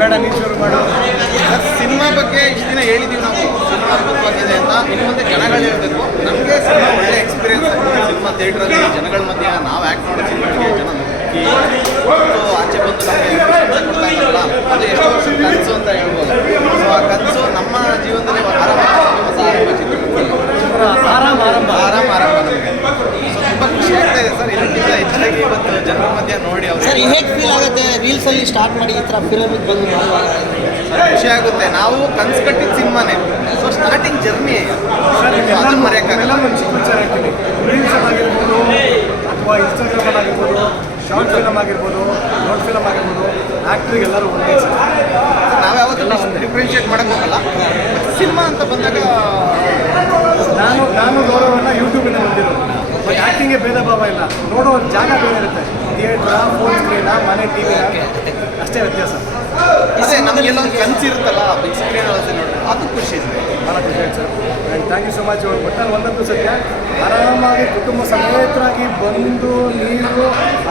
ಬೇಡ ನೀನು ಶುರು ಮಾಡು. ಸಿನಿಮಾ ಬಗ್ಗೆ ಇಷ್ಟು ದಿನ ಹೇಳಿದ್ದೀವಿ ನಾವು, ಸಿನಿಮಾ ಅದ್ಭುತವಾಗಿದೆ ಅಂತ. ಇನ್ನು ಮುಂದೆ ಜನಗಳು ಹೇಳಬೇಕು. ನಮಗೆ ಸಿನಿಮಾ ಒಳ್ಳೆ ಎಕ್ಸ್ಪೀರಿಯನ್ಸ್ ಆಗಿದೆ. ಸಿನಿಮಾ ಥಿಯೇಟ್ರಲ್ಲಿ ಜನಗಳ ಮಧ್ಯೆ ನಾವು ಆ್ಯಕ್ಟ್ ಮಾಡೋ ಸಿನಿಮಾಗೆ ಜನ ನುಗ್ಗಿ ಆಚೆ ಬಂದು ನಮಗೆ ಕೊಡ್ತಾ ಇದ್ದಾರಲ್ಲ, ಅದು ಎಷ್ಟೋ ವರ್ಷ ಕನಸು ಅಂತ ಹೇಳ್ಬೋದು. ಸೊ ಆ ಕನಸು ನಮ್ಮ ಜೀವನದಲ್ಲಿ ಹೊಸ ಆರಂಭ ನಮಗೆ. ಸೊ ತುಂಬ ಖುಷಿ ಆಗ್ತಾ ಇದೆ ಸರ್. ಇದಕ್ಕಿಂತ ಹೆಚ್ಚಾಗಿ ಇವತ್ತು ಜನರ ಮಧ್ಯೆ ನೋಡಿ ಅವ್ರು ಸರ್ ಹೇಗೆ ಫೀಲ್ ಆಗುತ್ತೆ ರೀಲ್ಸಲ್ಲಿ ಸ್ಟಾರ್ಟ್ ಮಾಡಿ ಈ ಥರ ಫಿಲಮಿಗೆ ಬಂದು ಖುಷಿ ಆಗುತ್ತೆ. ನಾವು ಕನ್ಸು ಕಟ್ಟಿದ ಸಿನಿಮಾನೇ. ಸೊ ಸ್ಟಾರ್ಟಿಂಗ್ ಜರ್ನಿ ಅದನ್ನು ಮರೆಯೋಕ್ಕಾಗಲ್ಲ. ಒಂದು ಚಿಕ್ಕ ವಿಚಾರ ಹೇಳ್ತೀನಿ. ರೀಲ್ಸ್ ಆಗಿರ್ಬೋದು ಅಥವಾ ಇನ್ಸ್ಟಾಗ್ರಾಮಲ್ಲಿ ಆಗಿರ್ಬೋದು, ಶಾರ್ಟ್ ಫಿಲಮ್ ಆಗಿರ್ಬೋದು, ಶಾರ್ಟ್ ಫಿಲಮ್ ಆಗಿರ್ಬೋದು, ಆ್ಯಕ್ಟ್ರಿಗೆ ಎಲ್ಲರೂ ಒಂದೇ ಸರ್. ನಾವ್ಯಾವತ್ತೂ ಡಿಫ್ರೆನ್ಷಿಯೇಟ್ ಮಾಡೋಕ್ಕೆ ಹೋಗಲ್ಲ. ಸಿನಿಮಾ ಅಂತ ಬಂದಾಗ ನಾನು ಗೌರವವನ್ನು ಯೂಟ್ಯೂಬಿಂದ ಬಂದಿರೋದು. ಬಟ್ ಆ್ಯಕ್ಟಿಂಗ್ಗೆ ಭೇದ ಭಾವ ಇಲ್ಲ. ನೋಡೋ ಜಾಗ ಬೇರೆ ಇರುತ್ತೆ. ಥಿಯೇಟ್ರ, ಫೋನ್ ಸ್ಕ್ರೀನ, ಮನೆ ಟಿ ವಿ ಅಷ್ಟೇ ವ್ಯತ್ಯಾಸ. ಅದೇ ನಮಗೆಲ್ಲ ಒಂದು ಕನಸು ಇರುತ್ತಲ್ಲ, ಬಿಗ್ ಸ್ಕ್ರೀನ್ ನೋಡಿ ಅದು ಖುಷಿ ಇದೆ. ಭಾಳ ಖುಷಿ ಆಯ್ತು sir. And thank you so much. ಒಟ್ಟಲ್ಲಿ ಒಂದಂತೂ ಸತ್ಯ, ಆರಾಮಾಗಿ ಕುಟುಂಬ ಸಮೇತರಾಗಿ ಬಂದು ನೀವು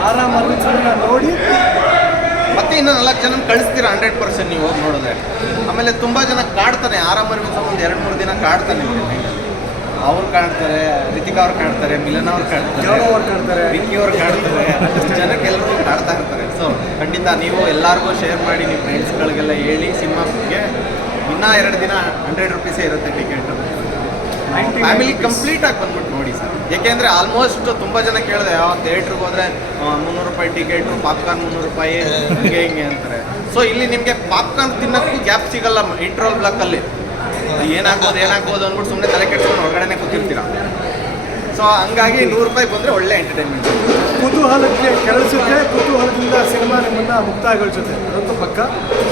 ಆರಾಮಾಗಿ ಸಿನಿಮಾ ನೋಡಿ ಮತ್ತೆ ಇನ್ನೂ 4 ಜನ ಕಳಿಸ್ತೀರಾ 100% ನೀವು ಹೋಗಿ ನೋಡಿದ್ರೆ. ಆಮೇಲೆ ತುಂಬ ಜನ ಕಾಡ್ತಾನೆ, ಆರಾಮಲ್ಲಿ ಒಂದು 2-3 ದಿನ ಕಾಡ್ತಾನೆ. ಅವ್ರು ಕಾಣ್ತಾರೆ, ರಿತಿಕಾ ಅವ್ರು ಕಾಣ್ತಾರೆ, ಮಿಲನ್ ಅವ್ರು ಕಾಣ್ತಾರೆ, ಅವ್ರು ಕಾಣ್ತಾರೆ, ವಿಕ್ಕಿ ಅವ್ರು ಕಾಣ್ತಾರೆ. ಅಷ್ಟು ಜನಕ್ಕೆ ಎಲ್ಲರೂ ಕಾಡ್ತಾ ಇರ್ತಾರೆ. ಸೊ ಖಂಡಿತ ನೀವು ಎಲ್ಲರಿಗೂ ಶೇರ್ ಮಾಡಿ, ನಿಮ್ಮ ಫ್ರೆಂಡ್ಸ್ಗಳಿಗೆಲ್ಲ ಹೇಳಿ. ಸಿನಿಮಾ ಬಗ್ಗೆ ಇನ್ನೂ 2 ದಿನ 100 ರೂಪೀಸೇ ಇರುತ್ತೆ ಟಿಕೆಟು. ಫ್ಯಾಮಿಲಿ ಕಂಪ್ಲೀಟಾಗಿ ಬಂದ್ಬಿಟ್ಟು ನೋಡಿ ಸರ್. ಏಕೆಂದರೆ ಆಲ್ಮೋಸ್ಟ್ ತುಂಬ ಜನ ಕೇಳಿದೆ, ಥಿಯೇಟ್ರಿಗೆ ಹೋದರೆ 300 ರೂಪಾಯಿ ಟಿಕೆಟು, ಪಾಪ್ಕಾರ್ನ್ 300 ರೂಪಾಯಿ, ಹಿಂಗೆ ಅಂತಾರೆ. ಸೊ ಇಲ್ಲಿ ನಿಮಗೆ ಪಾಪ್ಕಾರ್ನ್ ತಿನ್ನೋಕ್ಕೂ ಗ್ಯಾಪ್ ಸಿಗಲ್ಲ. ಇಂಟ್ರೋಲ್ ಬ್ಲಾಕಲ್ಲಿ ಏನಾಗ್ಬೋದು ಅಂದ್ಬಿಟ್ಟು ಸುಮ್ಮನೆ ತಲೆ ಕೆಡ್ಸ್ಕೊಂಡು ಹೊರಗಡೆನೇ ಕೂತಿರ್ತೀರ. ಸೊ ಹಂಗಾಗಿ 100 ರೂಪಾಯಿ ಬಂದರೆ ಒಳ್ಳೆ ಎಂಟರ್ಟೈನ್ಮೆಂಟ್. ಕುತೂಹಲಕ್ಕೆ ಕೆರಳಿಸುತ್ತೆ, ಕುತೂಹಲದಿಂದ ಸಿನಿಮಾ ನಿಮ್ಮನ್ನು ಮುಕ್ತಾಯಗೊಳಿಸುತ್ತೆ, ಅದಂತೂ ಪಕ್ಕ.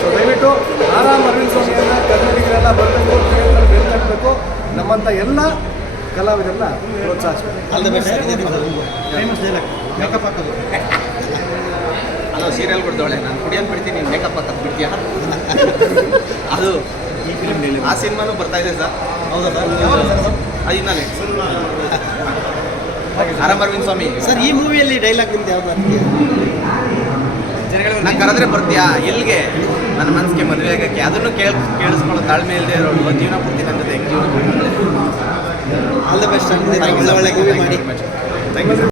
ಸೊ ದಯವಿಟ್ಟು ಆರಾಮ್ ಅರವಿಂದ್ ಸ್ವಾಮಿಯನ್ನು ಕನ್ನಡಿಗರೆಲ್ಲ ಬರಬೇಕು, ಥಿಯೇಟ್ರಲ್ಲಿ ಬೆಳ್ತಬೇಕು. ನಮ್ಮಂಥ ಎಲ್ಲ ಕಲಾವಿದರನ್ನ ಪ್ರೋತ್ಸಾಹಿಸಬೇಕು. ಮೇಕಪ್ ಹಾಕೋದು ಅದು ಸೀರಿಯಲ್ ಕೊಡ್ದವಳೆ, ನಾನು ಕುಡಿಯೋದು ಬಿಡ್ತೀನಿ, ನೀನು ಮೇಕಪ್ ಹಾಕೋದು ಬಿಡ್ತೀಯಾ? ಅದು ಈ ಫಿಲ್ಮ್ ಆ ಸಿನಿಮಾನು ಬರ್ತಾ ಇದೆ ಸರ್. ಹೌದಾ ಸರ್? ಅದು ಇನ್ನೇ ಆರಾಮ್ ಅರವಿಂದ್ ಸ್ವಾಮಿ ಸರ್. ಈ ಮೂವಿಯಲ್ಲಿ ಡೈಲಾಗ್ ನಿಮ್ದು ಯಾವ್ದು? ನಾನು ಕರೆದ್ರೆ ಬರ್ತೀಯಾ ಎಲ್ಲಿಗೆ? ನನ್ನ ಮನಸ್ಸಿಗೆ ಮದುವೆ ಆಗೋಕ್ಕೆ. ಅದನ್ನು ಕೇಳಿಸ್ಕೊಳ್ಳೋ ತಾಳ್ಮೆ ಇಲ್ಲದೆ ಇರೋರು ಜೀವನ ಪೂರ್ತಿ ನನ್ನ ಜೊತೆ ಹೆಂಗೆ ಜೀವನ. All the best. ಒಳ್ಳೆ ಮೂವಿ ಮಾಡಿ. Thank you.